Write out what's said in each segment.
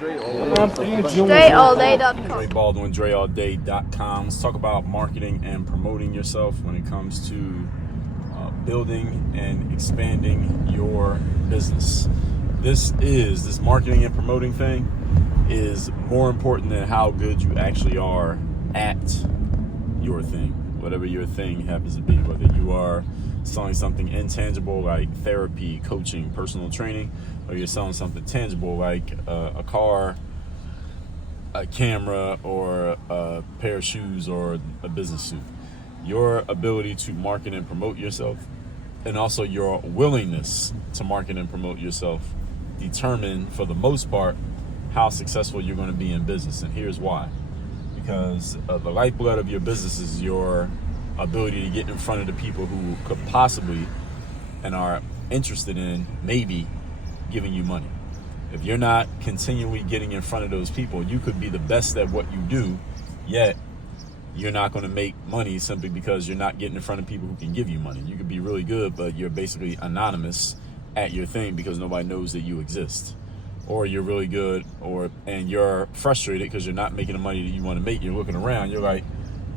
DreAllDay.com. Dre Baldwin, DreAllDay.com. Let's talk about marketing and promoting yourself when it comes to building and expanding your business. This marketing and promoting thing is more important than how good you actually are at your thing, whatever your thing happens to be, whether you are selling something intangible like therapy, coaching, personal training, or you're selling something tangible like a car, a camera, or a pair of shoes, or a business suit. Your ability to market and promote yourself, and also your willingness to market and promote yourself, determine for the most part how successful you're going to be in business. And here's why. Because the lifeblood of your business is your ability to get in front of the people who could possibly and are interested in maybe giving you money. If you're not continually getting in front of those people, you could be the best at what you do, yet you're not going to make money simply because you're not getting in front of people who can give you money. You could be really good, but you're basically anonymous at your thing because nobody knows that you exist. Or you're really good, and you're frustrated because you're not making the money that you want to make. You're looking around, you're like,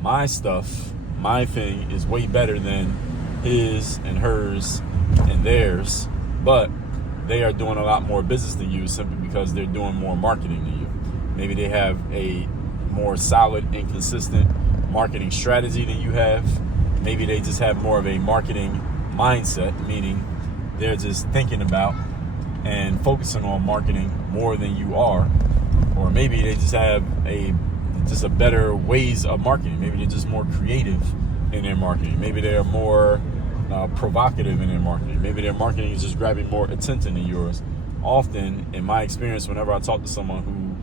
my stuff, my thing is way better than his and hers and theirs, but they are doing a lot more business than you simply because they're doing more marketing than you. Maybe they have a more solid and consistent marketing strategy than you have. Maybe they just have more of a marketing mindset, meaning they're just thinking about and focusing on marketing more than you are. Or maybe they just have a better ways of marketing. Maybe they're just more creative in their marketing. Maybe they're more provocative in their marketing. Maybe their marketing is just grabbing more attention than yours. Often, in my experience, whenever I talk to someone who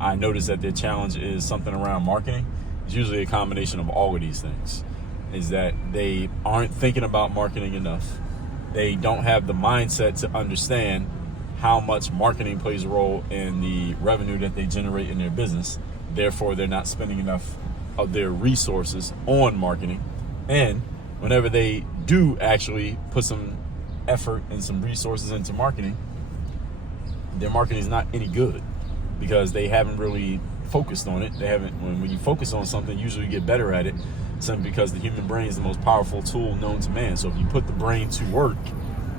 I notice that their challenge is something around marketing, it's usually a combination of all of these things. Is that they aren't thinking about marketing enough. They don't have the mindset to understand how much marketing plays a role in the revenue that they generate in their business. Therefore, they're not spending enough of their resources on marketing. And whenever they do actually put some effort and some resources into marketing, their marketing is not any good because they haven't really focused on it. When you focus on something, usually you get better at it, simply because the human brain is the most powerful tool known to man. So if you put the brain to work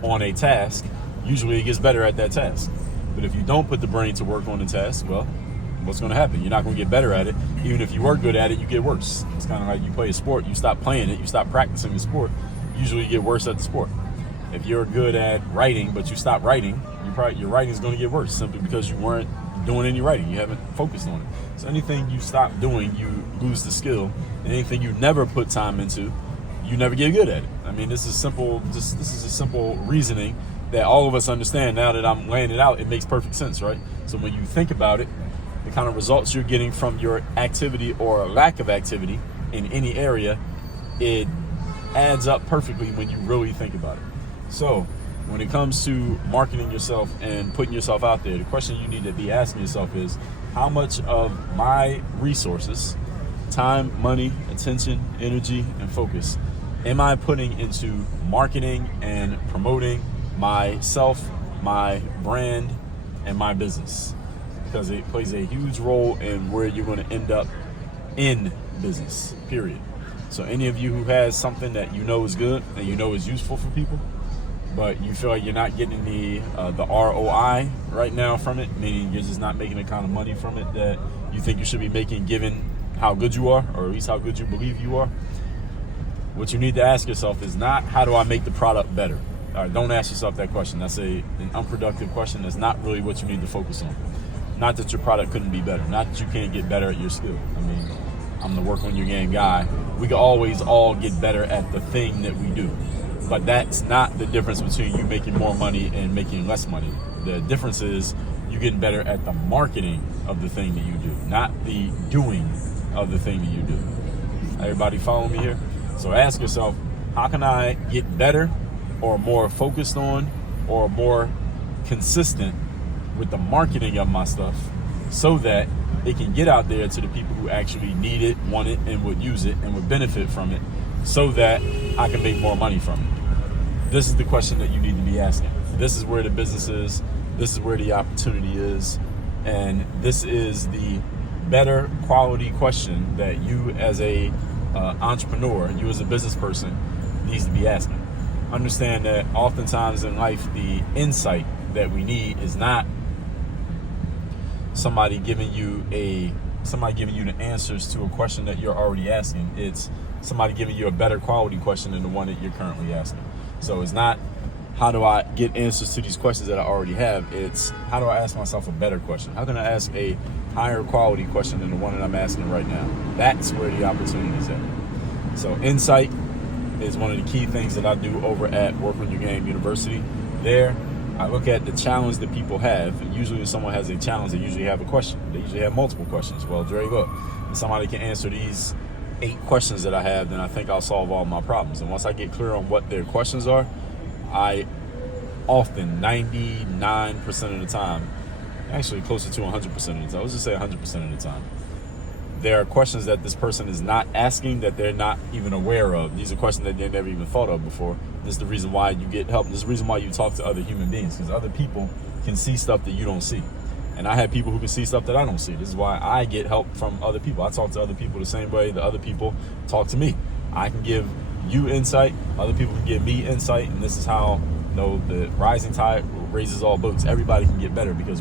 on a task, usually it gets better at that task. But if you don't put the brain to work on the task, well, what's going to happen? You're not going to get better at it. Even if you were good at it, you get worse. It's kind of like you play a sport, you stop playing it, you stop practicing the sport, usually you get worse at the sport. If you're good at writing, but you stop writing, your writing is going to get worse simply because you weren't doing any writing. You haven't focused on it. So anything you stop doing, you lose the skill. And anything you never put time into, you never get good at it. I mean, this is simple. This is a simple reasoning that all of us understand. Now that I'm laying it out, it makes perfect sense, right? So when you think about it, the kind of results you're getting from your activity or lack of activity in any area, it adds up perfectly when you really think about it. So when it comes to marketing yourself and putting yourself out there, the question you need to be asking yourself is, how much of my resources, time, money, attention, energy, and focus am I putting into marketing and promoting myself, my brand, and my business? Because it plays a huge role in where you're going to end up in business, period. So any of you who has something that you know is good and you know is useful for people, but you feel like you're not getting the ROI right now from it, meaning you're just not making the kind of money from it that you think you should be making given how good you are, or at least how good you believe you are, what you need to ask yourself is not, how do I make the product better? All right, don't ask yourself that question. That's an unproductive question. That's not really what you need to focus on. Not that your product couldn't be better. Not that you can't get better at your skill. I mean, I'm the work on your game guy. We can always all get better at the thing that we do. But that's not the difference between you making more money and making less money. The difference is you getting better at the marketing of the thing that you do, not the doing of the thing that you do. Everybody follow me here? So ask yourself, how can I get better or more focused on or more consistent with the marketing of my stuff so that it can get out there to the people who actually need it, want it, and would use it and would benefit from it, so that I can make more money from it? This is the question that you need to be asking. This is where the business is. This is where the opportunity is. And this is the better quality question that you as a entrepreneur, you as a business person, needs to be asking. Understand that oftentimes in life, the insight that we need is not somebody giving you the answers to a question that you're already asking. It's somebody giving you a better quality question than the one that you're currently asking. So it's not how do I get answers to these questions that I already have. It's how do I ask myself a better question? How can I ask a higher quality question than the one that I'm asking right now? That's where the opportunity is at. So insight is one of the key things that I do over at Work on Your Game University. There, I look at the challenge that people have. And usually when someone has a challenge, they usually have a question. They usually have multiple questions. Well, Dre, look, if somebody can answer these 8 questions that I have, then I think I'll solve all my problems. And once I get clear on what their questions are, I often, 99% of the time, actually closer to 100% of the time, let's just say 100% of the time, there are questions that this person is not asking that they're not even aware of. These are questions that they never even thought of before. This is the reason why you get help. This is the reason why you talk to other human beings, because other people can see stuff that you don't see. And I have people who can see stuff that I don't see. This is why I get help from other people. I talk to other people the same way the other people talk to me. I can give you insight, other people can give me insight, and this is how, the rising tide raises all boats. Everybody can get better because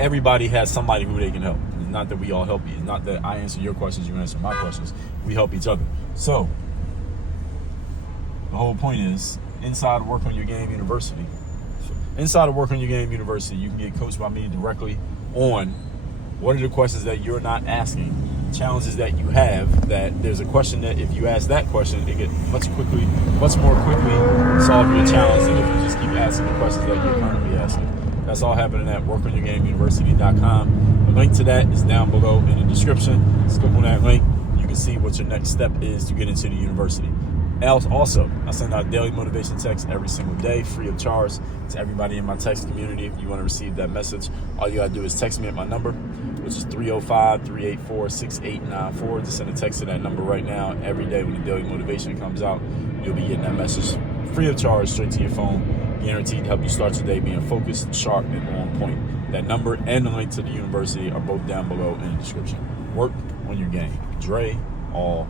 everybody has somebody who they can help. It's not that we all help you. It's not that I answer your questions, you answer my questions. We help each other. So the whole point is, inside Work on Your Game University, you can get coached by me directly on what are the questions that you're not asking, challenges that you have, that there's a question that if you ask that question, it can much more quickly solve your challenge than if you just keep asking the questions that you're currently asking. That's all happening at workonyourgameuniversity.com. The link to that is down below in the description. Just click on that link. You can see what your next step is to get into the university. Also, I send out daily motivation texts every single day, free of charge, to everybody in my text community. If you want to receive that message, all you got to do is text me at my number, which is 305-384-6894. Just send a text to that number right now. Every day when the daily motivation comes out, you'll be getting that message free of charge straight to your phone, guaranteed to help you start your day being focused, sharp, and on point. That number and the link to the university are both down below in the description. Work on your game. Dre, all